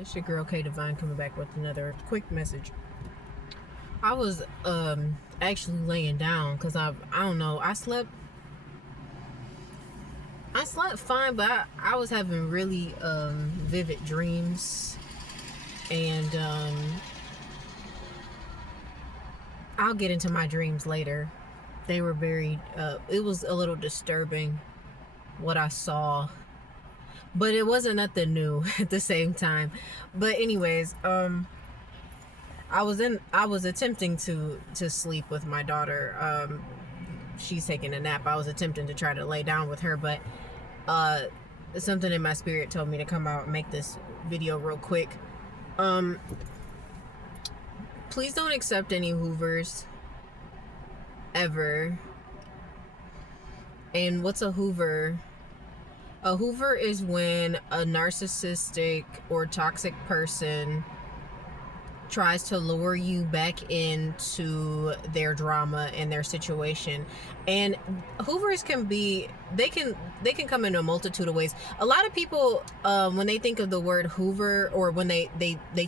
It's your girl K Divine coming back with another quick message. I was actually laying down because I don't know, I slept fine, but I was having really vivid dreams, and I'll get into my dreams later. They were very it was a little disturbing what I saw, but it wasn't nothing new at the same time. But anyways, I was attempting to sleep with my daughter. She's taking a nap. I was attempting to try to lay down with her, but something in my spirit told me to come out and make this video real quick. Please don't accept any Hoovers ever. And what's a Hoover? A Hoover is when a narcissistic or toxic person tries to lure you back into their drama and their situation. And Hoovers can be, they can come in a multitude of ways. A lot of people, when they think of the word Hoover, or when they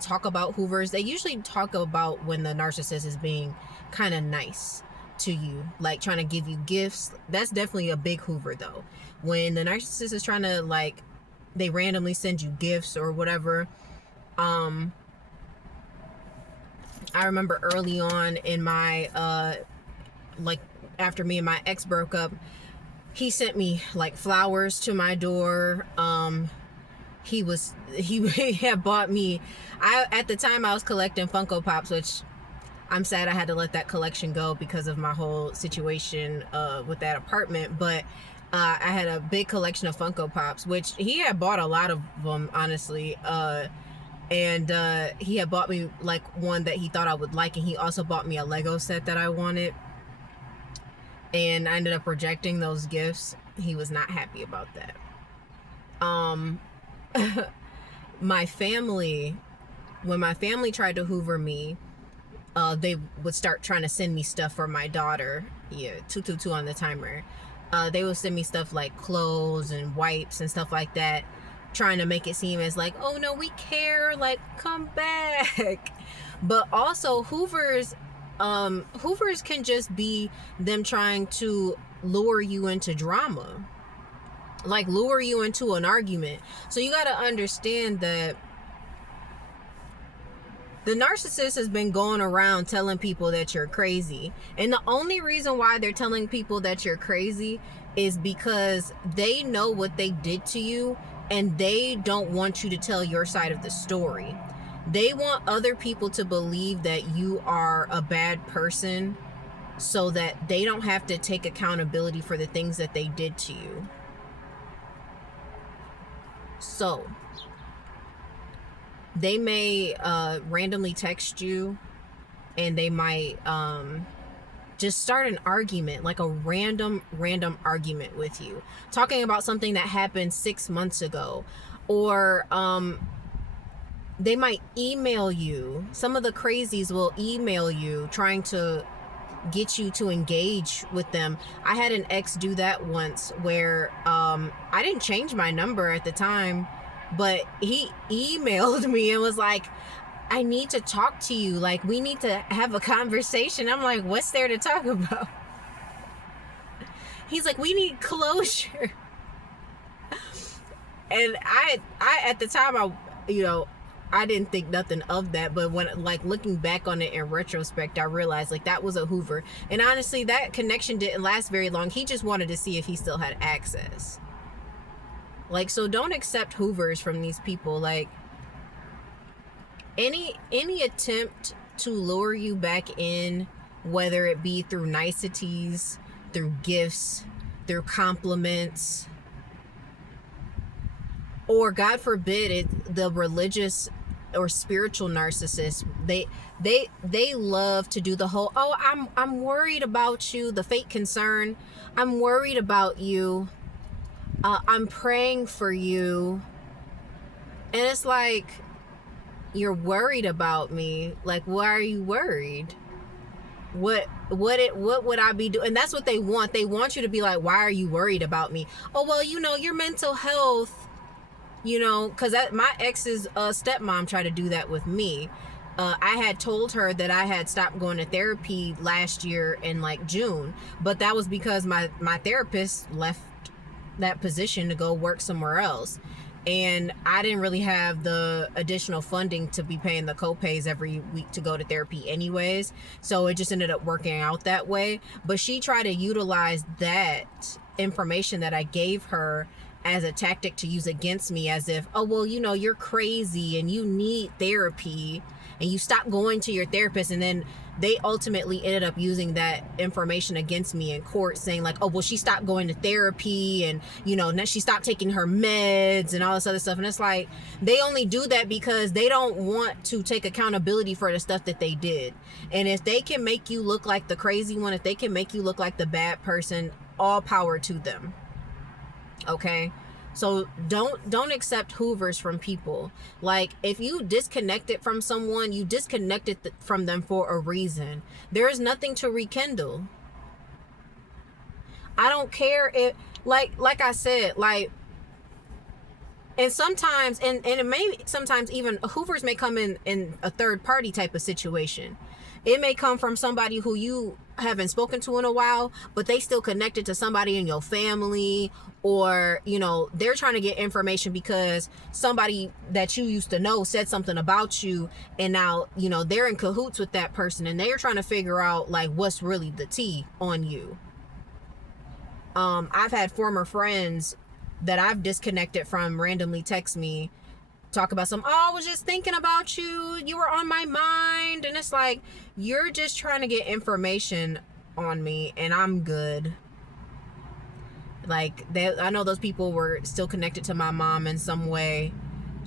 talk about Hoovers, they usually talk about when the narcissist is being kind of nice to you, like trying to give you gifts. That's definitely a big Hoover though. When the narcissist is trying to, like, they randomly send you gifts or whatever. I remember early on in my like after me and my ex broke up, he sent me like flowers to my door. He had bought me, at the time I was collecting Funko Pops, which I'm sad I had to let that collection go because of my whole situation with that apartment. But I had a big collection of Funko Pops, which he had bought a lot of them, honestly. And he had bought me like one that he thought I would like, and he also bought me a Lego set that I wanted. And I ended up rejecting those gifts. He was not happy about that. My family, when my family tried to Hoover me, they would start trying to send me stuff for my daughter. Yeah, 222 on the timer. They would send me stuff like clothes and wipes and stuff like that, trying to make it seem as like, oh no, we care, like, come back. But also Hoovers can just be them trying to lure you into drama, like lure you into an argument. So you got to understand that the narcissist has been going around telling people that you're crazy. And the only reason why they're telling people that you're crazy is because they know what they did to you, and they don't want you to tell your side of the story. They want other people to believe that you are a bad person so that they don't have to take accountability for the things that they did to you. So they may randomly text you, and they might just start an argument, like a random argument with you, talking about something that happened 6 months ago. Or they might email you. Some of the crazies will email you trying to get you to engage with them. I had an ex do that once, where I didn't change my number at the time, but he emailed me and was like, I need to talk to you, like, we need to have a conversation. I'm like, what's there to talk about? He's like, we need closure. And I at the time, I didn't think nothing of that, but when, like, looking back on it in retrospect, I realized, like, that was a Hoover. And honestly, that connection didn't last very long. He just wanted to see if he still had access. Like, so don't accept Hoovers from these people. Like, any attempt to lure you back in, whether it be through niceties, through gifts, through compliments, or God forbid the religious or spiritual narcissist, they love to do the whole, oh, I'm worried about you, the fake concern. I'm worried about you. I'm praying for you. And it's like, you're worried about me. Like, why are you worried? What would I be doing? And that's what they want. They want you to be like, why are you worried about me? Oh, well, your mental health. Because my ex's stepmom tried to do that with me. I had told her that I had stopped going to therapy last year in like June, but that was because my therapist left that position to go work somewhere else. And I didn't really have the additional funding to be paying the co-pays every week to go to therapy anyways. So it just ended up working out that way. But she tried to utilize that information that I gave her as a tactic to use against me, as if, oh, well, you're crazy and you need therapy and you stop going to your therapist. And then they ultimately ended up using that information against me in court, saying like, oh, well, she stopped going to therapy and, now she stopped taking her meds and all this other stuff. And it's like, they only do that because they don't want to take accountability for the stuff that they did. And if they can make you look like the crazy one, if they can make you look like the bad person, all power to them. Okay? So don't accept Hoovers from people. Like, if you disconnect it from someone, you disconnected from them for a reason. There is nothing to rekindle. I don't care if, like I said, like, and sometimes, and it may sometimes even Hoovers may come in a third party type of situation. It may come from somebody who you haven't spoken to in a while, but they still connected to somebody in your family, or they're trying to get information because somebody that you used to know said something about you, and now they're in cahoots with that person and they're trying to figure out like what's really the tea on you. I've had former friends that I've disconnected from randomly text me, talk about I was just thinking about you were on my mind, and it's like, you're just trying to get information on me and I'm good. Like, I know those people were still connected to my mom in some way.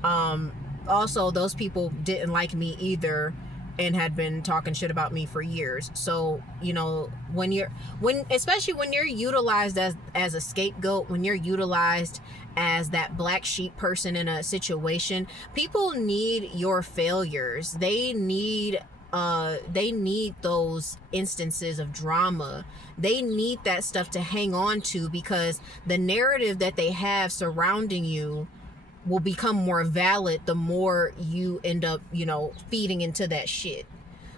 Also, those people didn't like me either and had been talking shit about me for years. So especially when you're utilized as a scapegoat, when you're utilized as that black sheep person in a situation, people need your failures. They need those instances of drama. They need that stuff to hang on to, because the narrative that they have surrounding you will become more valid the more you end up, feeding into that shit.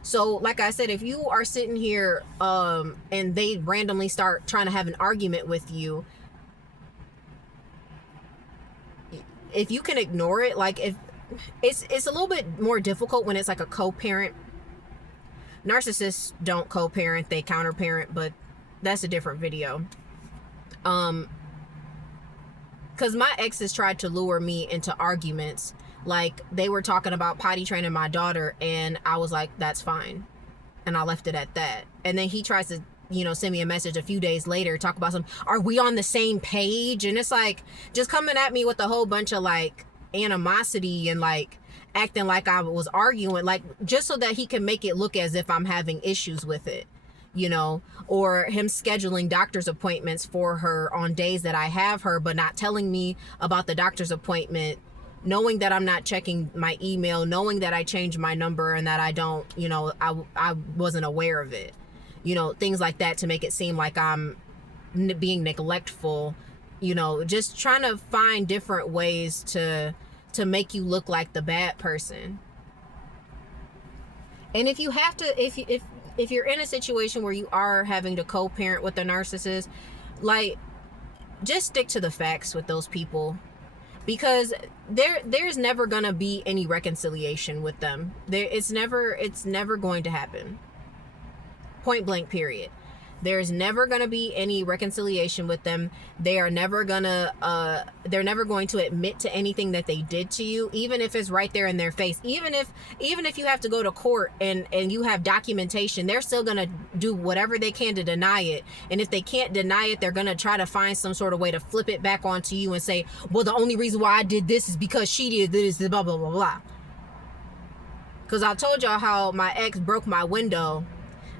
So like I said, if you are sitting here and they randomly start trying to have an argument with you, if you can ignore it, like, if it's a little bit more difficult when it's like a co-parent. Narcissists don't co-parent, they counter-parent, but that's a different video. Because my exes tried to lure me into arguments. Like, they were talking about potty training my daughter, and I was like, that's fine. And I left it at that. And then he tries to, send me a message a few days later, talk about are we on the same page? And it's like, just coming at me with a whole bunch of like animosity and like acting like I was arguing, like, just so that he can make it look as if I'm having issues with it, or him scheduling doctor's appointments for her on days that I have her, but not telling me about the doctor's appointment, knowing that I'm not checking my email, knowing that I changed my number and that I don't, I wasn't aware of it, things like that, to make it seem like I'm being neglectful, just trying to find different ways to make you look like the bad person. And if you have to, if you're in a situation where you are having to co-parent with a narcissist, like, just stick to the facts with those people, because there's never gonna be any reconciliation with them. It's never going to happen. Point blank, period. There's never going to be any reconciliation with them. They're never going to admit to anything that they did to you, even if it's right there in their face. Even if you have to go to court and you have documentation, they're still going to do whatever they can to deny it. And if they can't deny it, they're going to try to find some sort of way to flip it back onto you and say, well, the only reason why I did this is because she did this, blah, blah, blah, blah. Because I told y'all how my ex broke my window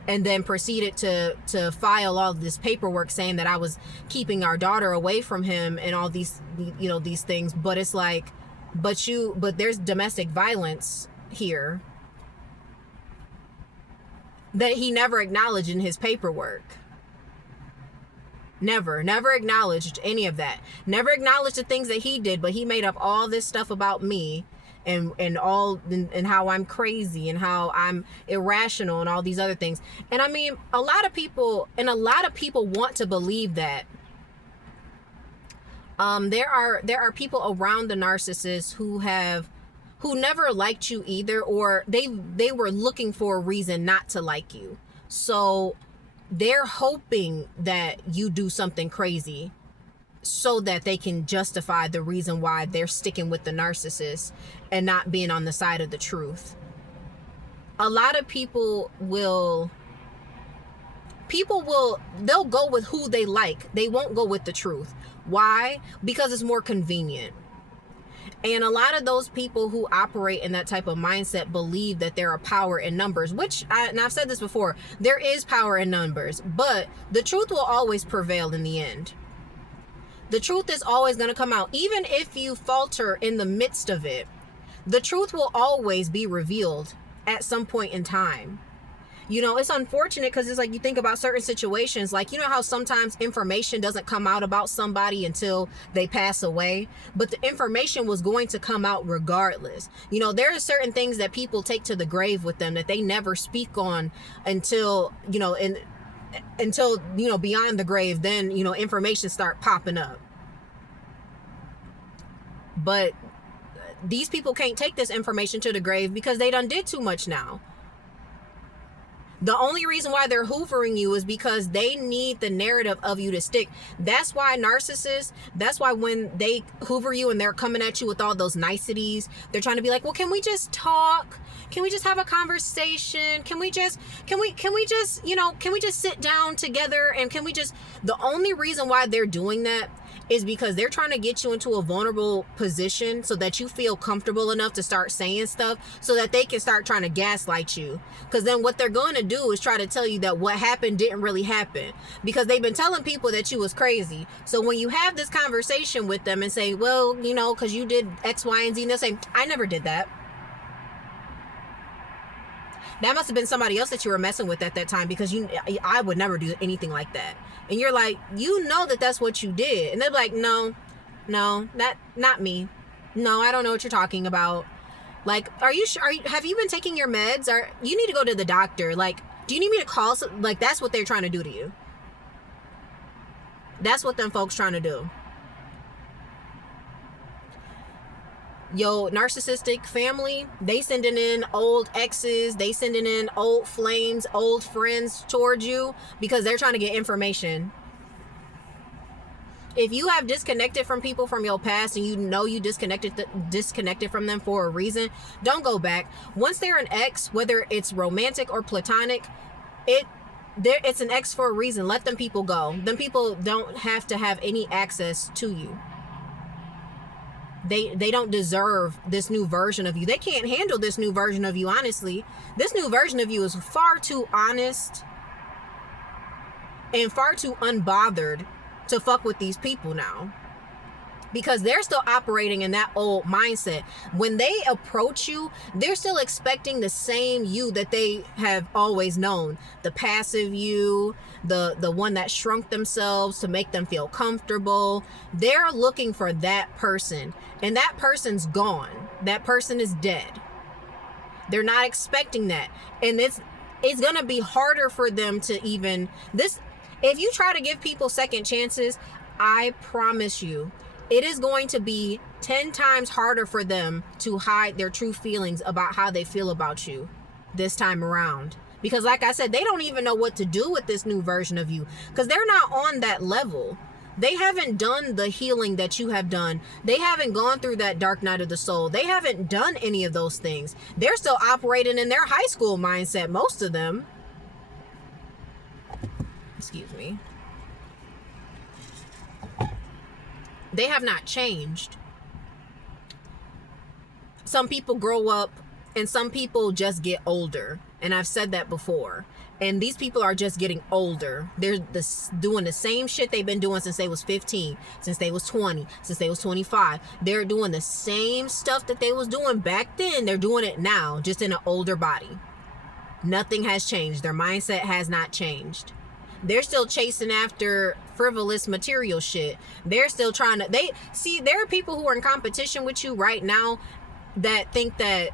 and then proceeded to file all this paperwork saying that I was keeping our daughter away from him and all these things. But it's like, but there's domestic violence here that he never acknowledged in his paperwork. Never acknowledged any of that. Never acknowledged the things that he did, but he made up all this stuff about me and how I'm crazy and how I'm irrational and all these other things. And I mean, a lot of people want to believe that. There are people around the narcissist who never liked you either, or they were looking for a reason not to like you. So they're hoping that you do something crazy so that they can justify the reason why they're sticking with the narcissist and not being on the side of the truth. A lot of people will they'll go with who they like. They won't go with the truth. Why? Because it's more convenient. And a lot of those people who operate in that type of mindset believe that there are power in numbers, and I've said this before, there is power in numbers, but the truth will always prevail in the end. The truth is always going to come out. Even if you falter in the midst of it, the truth will always be revealed at some point in time. You know, it's unfortunate because it's like you think about certain situations, like, you know how sometimes information doesn't come out about somebody until they pass away, but the information was going to come out regardless. You know, there are certain things that people take to the grave with them that they never speak on until beyond the grave, then, information start popping up. But these people can't take this information to the grave because they done did too much now. The only reason why they're hoovering you is because they need the narrative of you to stick. That's why when they hoover you and they're coming at you with all those niceties, they're trying to be like, well, can we just talk? Can we just have a conversation? Can we just sit down together? And the only reason why they're doing that is because they're trying to get you into a vulnerable position so that you feel comfortable enough to start saying stuff so that they can start trying to gaslight you. Because then what they're going to do is try to tell you that what happened didn't really happen, because they've been telling people that you was crazy. So when you have this conversation with them and say, well, because you did X, Y, and Z, and they'll say, I never did that. That must have been somebody else that you were messing with at that time, because I would never do anything like that. And you're like, that that's what you did. And they're like, no, that not me. No, I don't know what you're talking about. Like, are you sure? Have you been taking your meds? Or you need to go to the doctor. Like, do you need me to call? Like, that's what they're trying to do to you. That's what them folks trying to do. Yo, narcissistic family, they sending in old exes, they sending in old flames, old friends towards you because they're trying to get information. If you have disconnected from people from your past and you disconnected from them for a reason, don't go back. Once they're an ex, whether it's romantic or platonic, it's an ex for a reason. Let them people go. Them people don't have to have any access to you. They don't deserve this new version of you. They can't handle this new version of you, honestly. This new version of you is far too honest and far too unbothered to fuck with these people now, because they're still operating in that old mindset. When they approach you, they're still expecting the same you that they have always known. The passive you, the one that shrunk themselves to make them feel comfortable. They're looking for that person, and that person's gone. That person is dead. They're not expecting that. And it's going to be harder for them to even this. If you try to give people second chances, I promise you, it is going to be 10 times harder for them to hide their true feelings about how they feel about you this time around. Because like I said, they don't even know what to do with this new version of you, because they're not on that level. They haven't done the healing that you have done. They haven't gone through that dark night of the soul. They haven't done any of those things. They're still operating in their high school mindset, most of them. Excuse me. They have not changed. Some people grow up and some people just get older. And I've said that before. And these people are just getting older. They're doing the same shit they've been doing since they was 15, since they was 20, since they was 25. They're doing the same stuff that they was doing back then. They're doing it now, just in an older body. Nothing has changed. Their mindset has not changed. They're still chasing after frivolous material shit. They're still trying to, there are people who are in competition with you right now that think that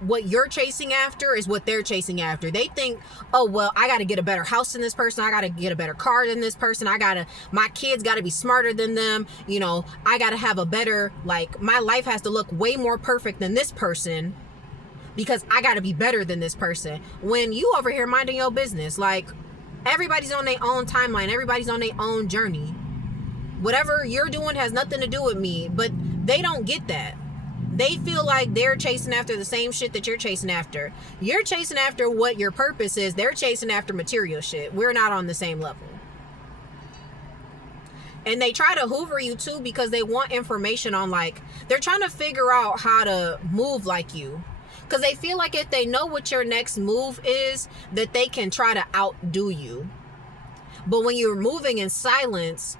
what you're chasing after is what they're chasing after. They think, oh, well, I got to get a better house than this person. I got to get a better car than this person. My kids got to be smarter than them. You know, I got to have a better, like, my life has to look way more perfect than this person because I got to be better than this person. When you over here minding your business, like, everybody's on their own timeline. Everybody's on their own journey. Whatever you're doing has nothing to do with me, but they don't get that. They feel like they're chasing after the same shit that you're chasing after. You're chasing after what your purpose is. They're chasing after material shit. We're not on the same level. And they try to hoover you too because they want information on, like, they're trying to figure out how to move like you. Because they feel like if they know what your next move is, that they can try to outdo you. But when you're moving in silence,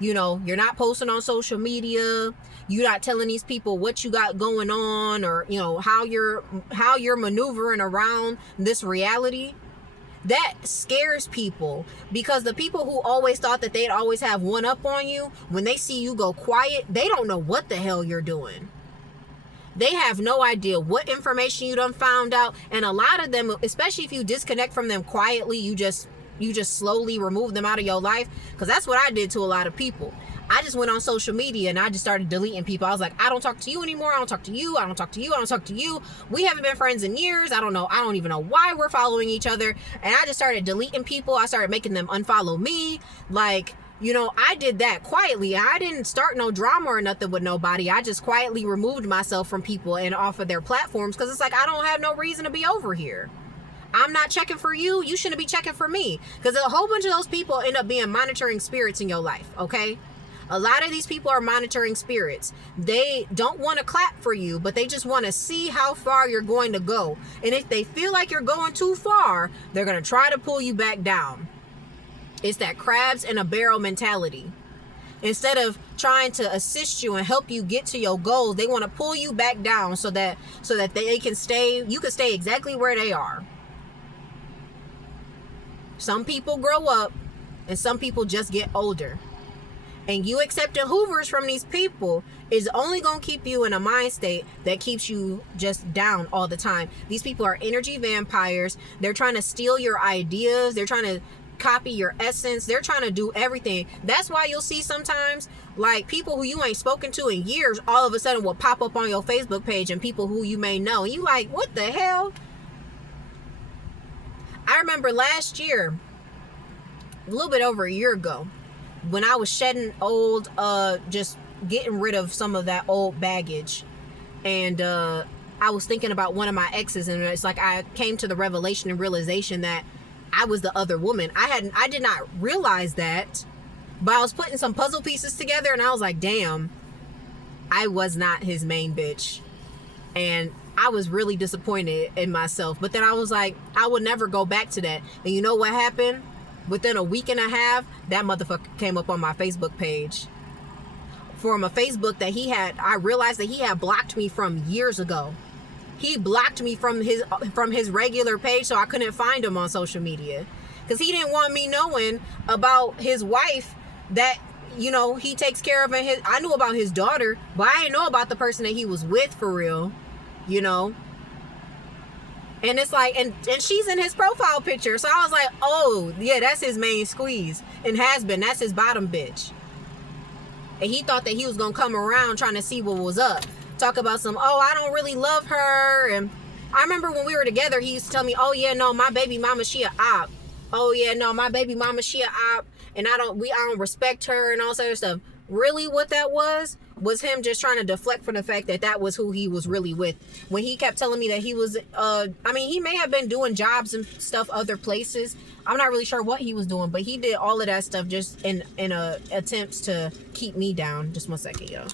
you know, you're not posting on social media, you're not telling these people what you got going on, or, you know, how you're maneuvering around this reality. That scares people, because the people who always thought that they'd always have one up on you, when they see you go quiet, they don't know what the hell you're doing. They have no idea what information you done found out. And a lot of them, especially if you disconnect from them quietly, you just slowly remove them out of your life. Because that's what I did to a lot of people. I just went on social media and I just started deleting people. I was like, I don't talk to you anymore. I don't talk to you. I don't talk to you. I don't talk to you. We haven't been friends in years. I don't know. I don't even know why we're following each other. And I just started deleting people. I started making them unfollow me. Like, you know, I did that quietly. I didn't start no drama or nothing with nobody. I just quietly removed myself from people and off of their platforms, because it's like, I don't have no reason to be over here. I'm not checking for you. You shouldn't be checking for me. Because a whole bunch of those people end up being monitoring spirits in your life, okay? A lot of these people are monitoring spirits. They don't want to clap for you, but they just want to see how far you're going to go. And if they feel like you're going too far, they're going to try to pull you back down. It's that crabs in a barrel mentality. Instead of trying to assist you and help you get to your goals, they want to pull you back down so that you can stay exactly where they are. Some people grow up and some people just get older. And you accepting Hoovers from these people is only going to keep you in a mind state that keeps you just down all the time. These people are energy vampires. They're trying to steal your ideas. They're trying to copy your essence. They're trying to do everything. That's why you'll see sometimes, like, people who you ain't spoken to in years all of a sudden will pop up on your Facebook page, and people who you may know. And you like, what the hell? I remember last year, a little bit over a year ago, when I was shedding old, just getting rid of some of that old baggage. And I was thinking about one of my exes, and it's like I came to the revelation and realization that I was the other woman. I did not realize that, but I was putting some puzzle pieces together, and I was like, damn, I was not his main bitch. And I was really disappointed in myself. But then I was like, I would never go back to that. And you know what happened? Within a week and a half, that motherfucker came up on my Facebook page. From a Facebook that I realized that he had blocked me from years ago. He blocked me from his regular page, so I couldn't find him on social media. Because he didn't want me knowing about his wife that, you know, he takes care of. I knew about his daughter, but I didn't know about the person that he was with for real, you know. And it's like, and she's in his profile picture. So I was like, oh, yeah, that's his main squeeze. And has been. That's his bottom bitch. And he thought that he was going to come around trying to see what was up. Talk about some, oh, I don't really love her. And I remember when we were together, he used to tell me, oh, yeah, no, my baby mama, she a op. Oh, yeah, no, my baby mama, she a op. And I don't respect her and all this other stuff. Really what that was him just trying to deflect from the fact that was who he was really with. When he kept telling me that he was, he may have been doing jobs and stuff other places. I'm not really sure what he was doing, but he did all of that stuff just in attempts to keep me down. Just 1 second, yo.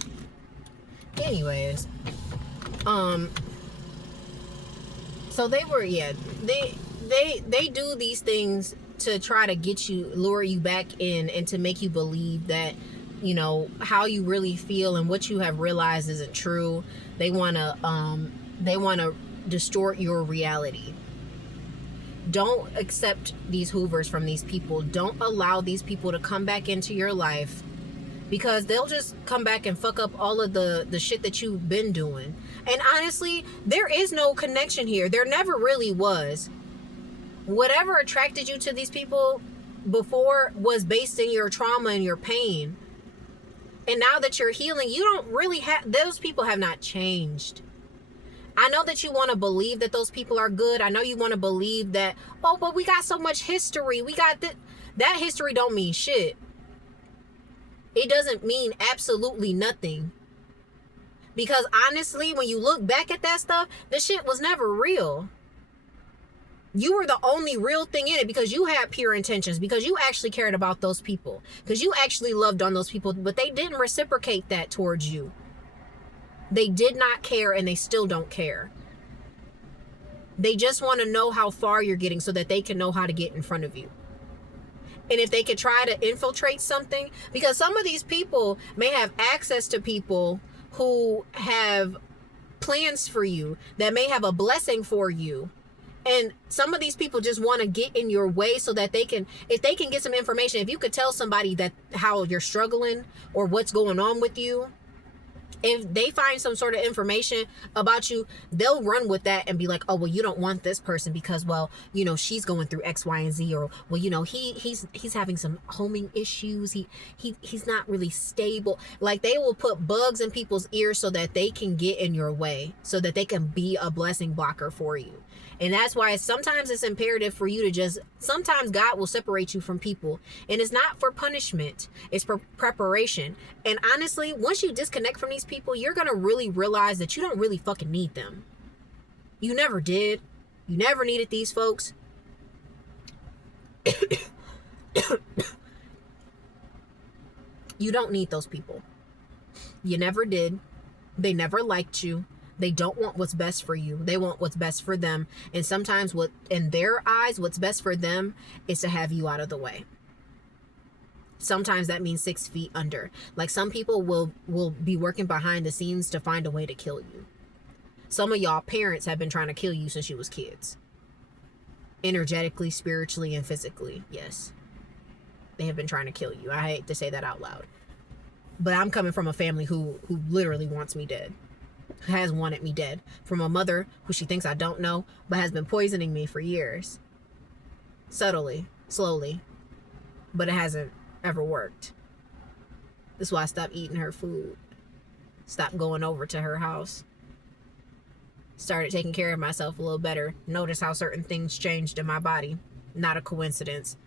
Anyways, so they were, yeah, they do these things to try to lure you back in and to make you believe that, you know, how you really feel and what you have realized isn't true. They want to distort your reality. Don't accept these Hoovers from these people. Don't allow these people to come back into your life, because they'll just come back and fuck up all of the shit that you've been doing. And honestly, there is no connection here. There never really was. Whatever attracted you to these people before was based in your trauma and your pain. And now that you're healing, you don't really have, those people have not changed. I know that you want to believe that those people are good. I know you want to believe that, oh, but we got so much history. We got that history don't mean shit. It doesn't mean absolutely nothing. Because honestly, when you look back at that stuff, the shit was never real. You were the only real thing in it because you had pure intentions, because you actually cared about those people, because you actually loved on those people, but they didn't reciprocate that towards you. They did not care, and they still don't care. They just want to know how far you're getting so that they can know how to get in front of you. And if they could try to infiltrate something, because some of these people may have access to people who have plans for you, that may have a blessing for you. And some of these people just want to get in your way so that they can, if they can get some information, if you could tell somebody that how you're struggling or what's going on with you, if they find some sort of information about you, they'll run with that and be like, oh, well, you don't want this person because, well, you know, she's going through X, Y, and Z, or, well, you know, he's having some homing issues. He's not really stable. Like, they will put bugs in people's ears so that they can get in your way, so that they can be a blessing blocker for you. And that's why sometimes it's imperative for you to just, sometimes God will separate you from people. And it's not for punishment. It's for preparation. And honestly, once you disconnect from these people, you're going to really realize that you don't really fucking need them. You never did. You never needed these folks. You don't need those people. You never did. They never liked you. They don't want what's best for you. They want what's best for them. And sometimes what, in their eyes, what's best for them is to have you out of the way. Sometimes that means 6 feet under. Like, some people will be working behind the scenes to find a way to kill you. Some of y'all parents have been trying to kill you since you was kids. Energetically, spiritually, and physically. Yes. They have been trying to kill you. I hate to say that out loud. But I'm coming from a family who literally wants me dead. Has wanted me dead. From a mother who she thinks I don't know, but has been poisoning me for years. Subtly, slowly. But it hasn't ever worked. This is why I stopped eating her food. Stopped going over to her house. Started taking care of myself a little better. Notice how certain things changed in my body. Not a coincidence.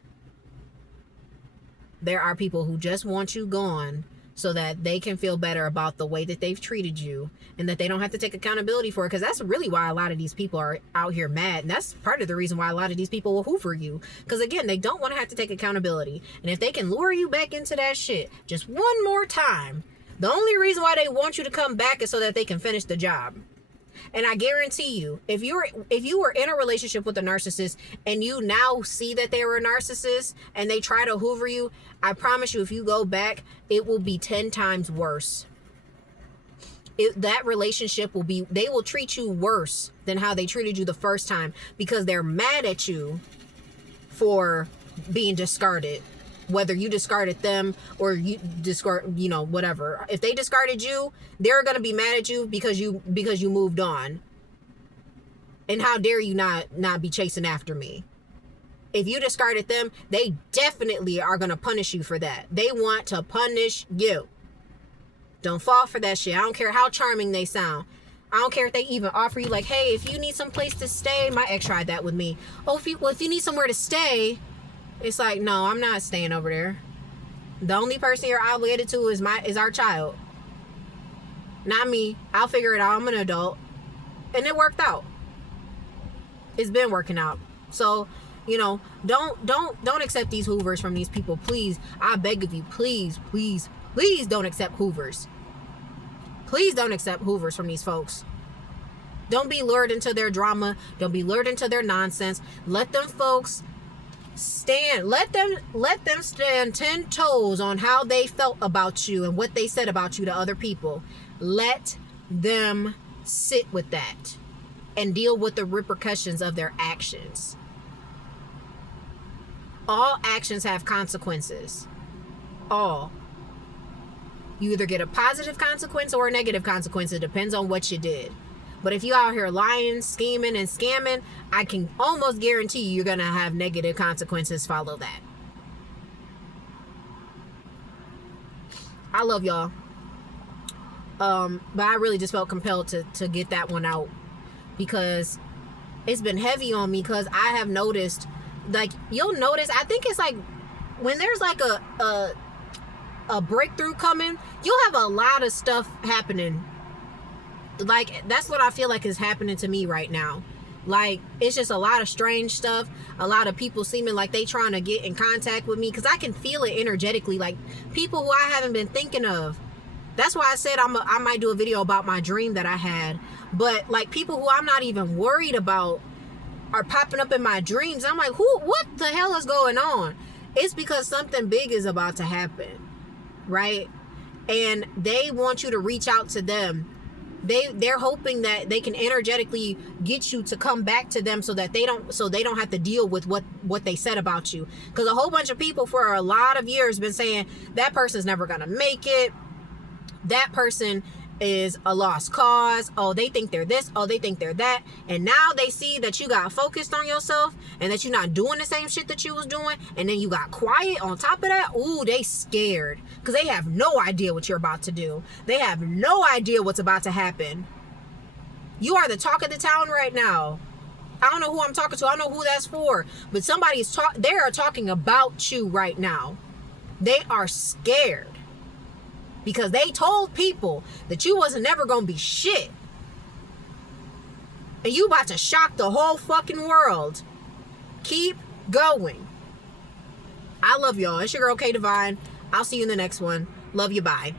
There are people who just want you gone so that they can feel better about the way that they've treated you, and that they don't have to take accountability for it. Because that's really why a lot of these people are out here mad. And that's part of the reason why a lot of these people will hoover you. Because again, they don't want to have to take accountability. And if they can lure you back into that shit just one more time, the only reason why they want you to come back is so that they can finish the job. And I guarantee you, if you were in a relationship with a narcissist and you now see that they were a narcissist and they try to hoover you, I promise you, if you go back, it will be 10 times worse. That relationship will be, they will treat you worse than how they treated you the first time, because they're mad at you for being discarded. Whether you discarded them or you discard, you know, whatever. If they discarded you, they're going to be mad at you because you moved on. And how dare you not be chasing after me? If you discarded them, they definitely are going to punish you for that. They want to punish you. Don't fall for that shit. I don't care how charming they sound. I don't care if they even offer you, like, hey, if you need some place to stay. My ex tried that with me. Oh, if you need somewhere to stay. It's like, no, I'm not staying over there. The only person you're obligated to is our child. Not me. I'll figure it out. I'm an adult. And it worked out. It's been working out. So, you know, don't accept these Hoovers from these people. Please, I beg of you, please don't accept Hoovers. Please don't accept Hoovers from these folks. Don't be lured into their drama. Don't be lured into their nonsense. Let them folks stand. Let them stand 10 toes on how they felt about you and what they said about you to other people. Let them sit with that and deal with the repercussions of their actions. All actions have consequences. All. You either get a positive consequence or a negative consequence. It depends on what you did. But if you out here lying, scheming, and scamming, I can almost guarantee you're going to have negative consequences follow that. I love y'all. But I really just felt compelled to get that one out, because it's been heavy on me, because I have noticed, like, you'll notice, I think it's like when there's like a breakthrough coming, you'll have a lot of stuff happening. Like, that's what I feel like is happening to me right now. Like, it's just a lot of strange stuff, a lot of people seeming like they trying to get in contact with me, because I can feel it energetically, like people who I haven't been thinking of. That's why I said I might do a video about my dream that I had. But like people who I'm not even worried about are popping up in my dreams. I'm like, what the hell is going on? It's because something big is about to happen, right? And they want you to reach out to them. They're hoping that they can energetically get you to come back to them, so that they don't have to deal with what they said about you. Because a whole bunch of people for a lot of years been saying that person's never gonna make it. That person is a lost cause. Oh, they think they're this. Oh, they think they're that. And now they see that you got focused on yourself and that you're not doing the same shit that you was doing. And then you got quiet on top of that. Ooh, they scared, because they have no idea what you're about to do. They have no idea what's about to happen. You are the talk of the town right now. I don't know who I'm talking to. I don't know who that's for. But they are talking about you right now. They are scared, because they told people that you wasn't never gonna be shit. And you about to shock the whole fucking world. Keep going. I love y'all. It's your girl K Divine. I'll see you in the next one. Love you. Bye.